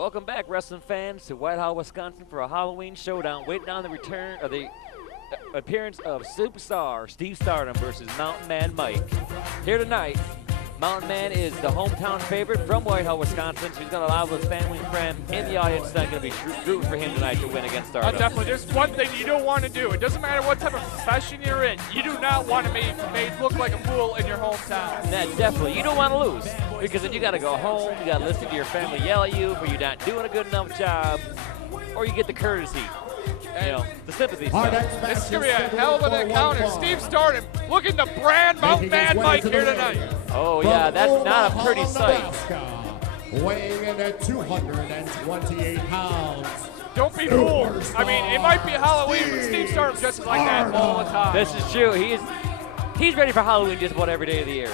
Welcome back, wrestling fans, to Whitehall, Wisconsin for a Halloween showdown. Waiting on the return of the appearance of Superstar Steve Stardom versus Mountain Man Mike. Here tonight, Mountain Man is the hometown favorite from Whitehall, Wisconsin. So he's going to allow his family and friend in the audience that's going to be rooting for him tonight to win against Stardom. Definitely. There's one thing you don't want to do. It doesn't matter what type of profession you're in. You do not want to be made look like a fool in your hometown. That definitely. You don't want to lose, because then you got to go home. You got to listen to your family yell at you for you not doing a good enough job, or you get the courtesy. You know, the sympathy stuff. This is going to be a hell of an encounter. Steve Stardom looking to brand Mountain Man Mike here tonight. Oh, yeah, that's not a pretty sight. Weighing in at 228 pounds. Don't be fooled. I mean, it might be Halloween, but Steve Stardom dresses like that all the time. This is true. He's ready for Halloween just about every day of the year.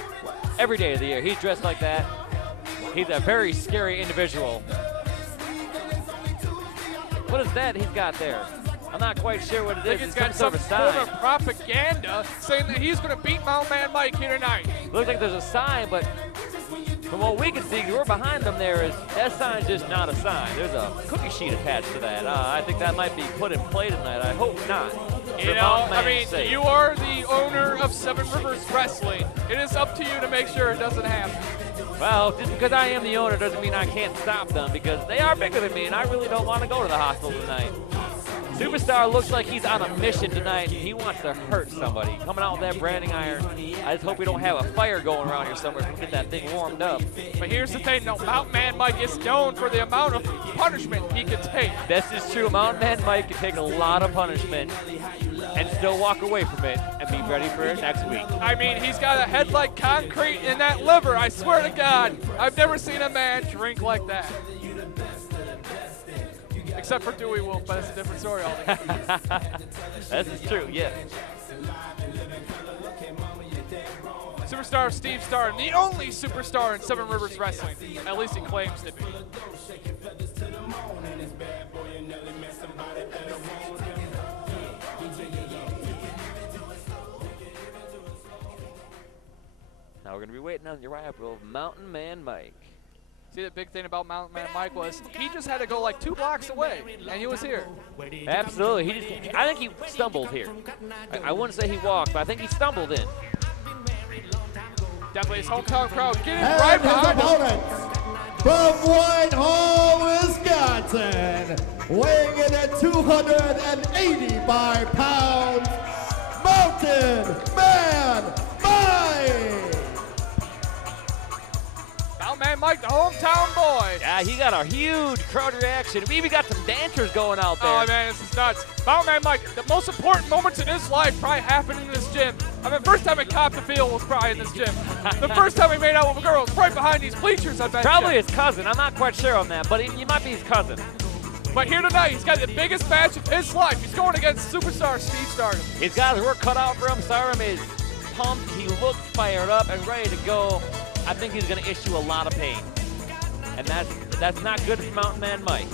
Every day of the year. He's dressed like that. He's a very scary individual. What is that he's got there? I'm not quite sure what it is. He's got some sort of propaganda saying that he's going to beat Mountain Man Mike here tonight. Looks like there's a sign, but from what we can see, we're behind them there, that sign's just not a sign. There's a cookie sheet attached to that. I think that might be put in play tonight. I hope not. You know, I mean, you are the owner of Seven Rivers Wrestling. It is up to you to make sure it doesn't happen. Well, just because I am the owner doesn't mean I can't stop them, because they are bigger than me, and I really don't want to go to the hospital tonight. Superstar looks like he's on a mission tonight. He wants to hurt somebody. Coming out with that branding iron. I just hope we don't have a fire going around here somewhere to get that thing warmed up. But here's the thing, no, Mountain Man Mike is known for the amount of punishment he can take. This is true. Mountain Man Mike can take a lot of punishment and still walk away from it and be ready for it next week. I mean, he's got a head like concrete in that liver. I swear to God, I've never seen a man drink like that. Except for Dewey Wolf, but that's a different story altogether. This is true, yeah. Superstar Steve Stardom, the only superstar in Seven Rivers Wrestling. At least he claims to be. Now we're going to be waiting on the arrival of Mountain Man Mike. See, the big thing about Mountain Man Mike was he just had to go like 2 blocks away, and he was here. Absolutely. I think he stumbled here. I wouldn't say he walked, but I think he stumbled in. Definitely his hometown crowd getting right behind him. From Whitehall, Wisconsin, weighing in at 285 pounds, Mountain Man Mike! Mountain Man Mike, the hometown boy. Yeah, he got a huge crowd reaction. We even got some dancers going out there. Oh, man, this is nuts. Mountain Man Mike, the most important moments in his life probably happened in this gym. I mean, first time he copped the field was probably in this gym. The first time he made out with a girl was right behind these bleachers, I bet. Probably his cousin. I'm not quite sure on that, but he might be his cousin. But here tonight, he's got the biggest match of his life. He's going against superstar Steve Stardom. He's got his work cut out for him. Stardom is pumped. He looks fired up and ready to go. I think he's going to issue a lot of pain. And that's not good for Mountain Man Mike. It's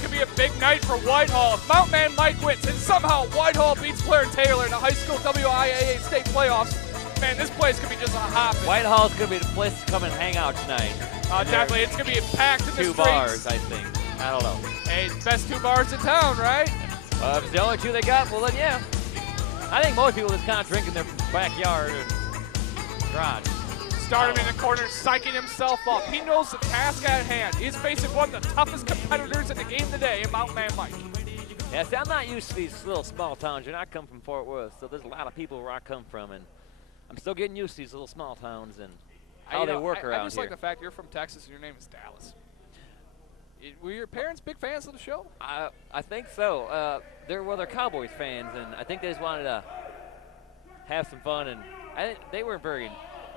going to be a big night for Whitehall. If Mountain Man Mike wins and somehow Whitehall beats Blair Taylor in the high school WIAA state playoffs, man, this place could be just a hop. Whitehall's going to be the place to come and hang out tonight. Definitely, it's going to be packed in the streets. 2 bars, I think. I don't know. Hey, best 2 bars in town, right? If it's the only 2 they got, well then yeah. I think most people just kind of drink in their backyard or garage. Stardom in the corner, psyching himself up. He knows the task at hand. He's facing one of the toughest competitors in the game today in Mountain Man Mike. Yeah, see, I'm not used to these little small towns. I come from Fort Worth, so there's a lot of people where I come from, and I'm still getting used to these little small towns and how they work around here. I just like the fact you're from Texas and your name is Dallas. Were your parents big fans of the show? I think so. They're Cowboys fans, and I think they just wanted to have some fun. And they were very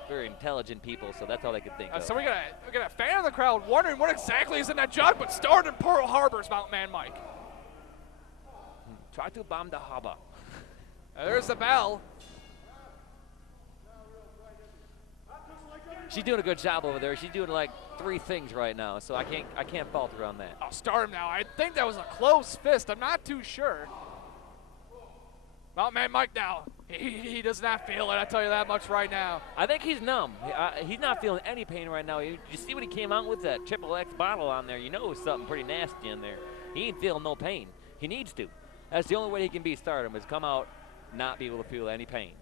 intelligent people, so that's all they could think of. So we got a fan in the crowd wondering what exactly is in that jug, but Stardom Pearl Harbor's Mountain Man Mike. Try to bomb the harbor. There's the bell. she's doing a good job over there. She's doing like 3 things right now, so I can't fault her on that. Oh, Stardom now. I think that was a close fist. I'm not too sure. Mountain Man Mike now. He does not feel it. I tell you that much right now. I think he's numb. He's not feeling any pain right now. You see what he came out with, that XXX bottle on there? You know it was something pretty nasty in there. He ain't feeling no pain. He needs to. That's the only way he can beat Stardom, is come out, not be able to feel any pain.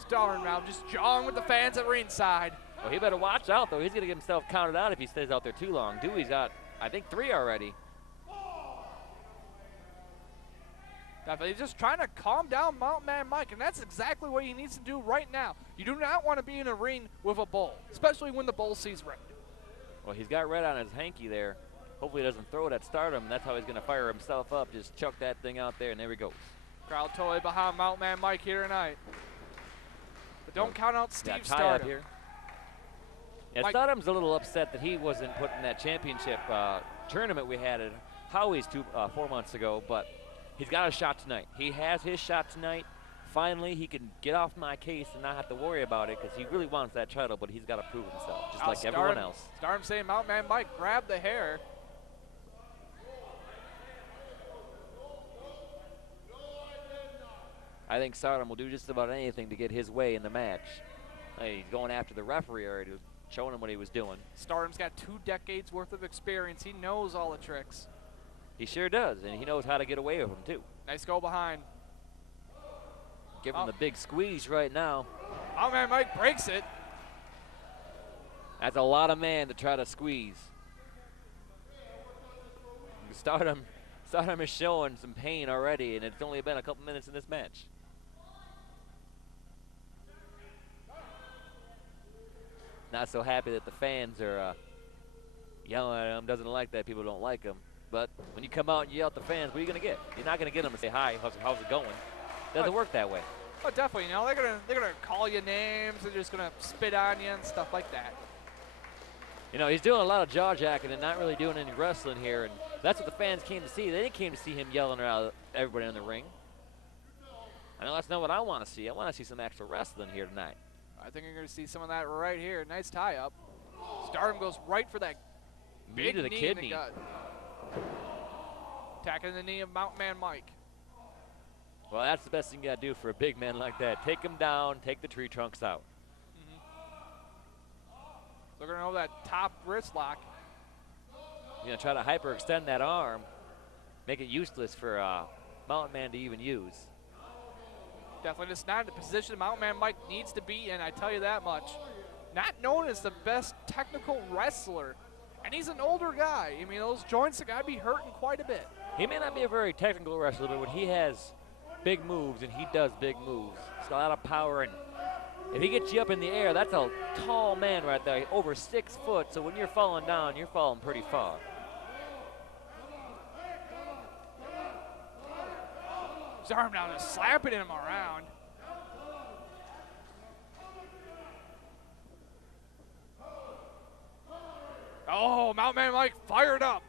Stardom now just jawing with the fans at ringside. Well, he better watch out, though. He's going to get himself counted out if he stays out there too long. Dewey's got, I think, 3 already. Definitely just trying to calm down Mountain Man Mike, and that's exactly what he needs to do right now. You do not want to be in a ring with a bull, especially when the bull sees red. Well, he's got red on his hanky there. Hopefully he doesn't throw it at Stardom, and that's how he's going to fire himself up. Just chuck that thing out there, and there he goes. Crowd totally behind Mountain Man Mike here tonight. But don't count out Steve Got tie up Stardom. here. Yeah, Mike. Stardom's a little upset that he wasn't put in that championship tournament we had at Howie's 4 months ago, but he's got a shot tonight. He has his shot tonight. Finally, he can get off my case and not have to worry about it, because he really wants that title, but he's got to prove himself, just like everyone else. Stardom saying Mountain Man Mike grab the hair. I think Stardom will do just about anything to get his way in the match. He's going after the referee already, showing him what he was doing. Stardom's got 2 decades worth of experience. He knows all the tricks. He sure does, and he knows how to get away with them, too. Nice go behind. Give him the big squeeze right now. Mountain Man Mike breaks it. That's a lot of man to try to squeeze. Stardom is showing some pain already, and it's only been a couple minutes in this match. Not so happy that the fans are yelling at him. Doesn't like that people don't like him. But when you come out and yell at the fans, what are you going to get? You're not going to get them to say, hi, how's it going? Doesn't work that way. Oh, definitely. You know, they're gonna call you names. They're just gonna spit on you and stuff like that. You know, he's doing a lot of jaw jacking and not really doing any wrestling here, and that's what the fans came to see. They didn't came to see him yelling at everybody in the ring. I know that's not what I want to see. I want to see some actual wrestling here tonight. I think you're gonna see some of that right here. Nice tie up. Stardom goes right for that Knee big to the knee kidney. in the gut. Attacking the knee of Mountain Man Mike. Well, that's the best thing you got to do for a big man like that. Take him down, take the tree trunks out. Looking over that top wrist lock. You know, try to hyperextend that arm, make it useless for Mountain Man to even use. Definitely just not in the position Mountain Man Mike needs to be in, I tell you that much. Not known as the best technical wrestler. And he's an older guy. I mean, those joints have got to be hurting quite a bit. He may not be a very technical wrestler, but when he has big moves, and he does big moves, he's got a lot of power, and if he gets you up in the air, that's a tall man right there, over 6 foot, so when you're falling down, you're falling pretty far. His arm down and slapping him around. Oh, Mountain Man Mike fired up.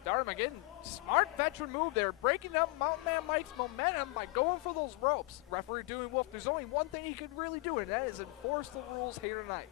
Stardom again, smart veteran move there, breaking up Mountain Man Mike's momentum by going for those ropes. Referee Dewey Wolf, there's only one thing he could really do, and that is enforce the rules here tonight.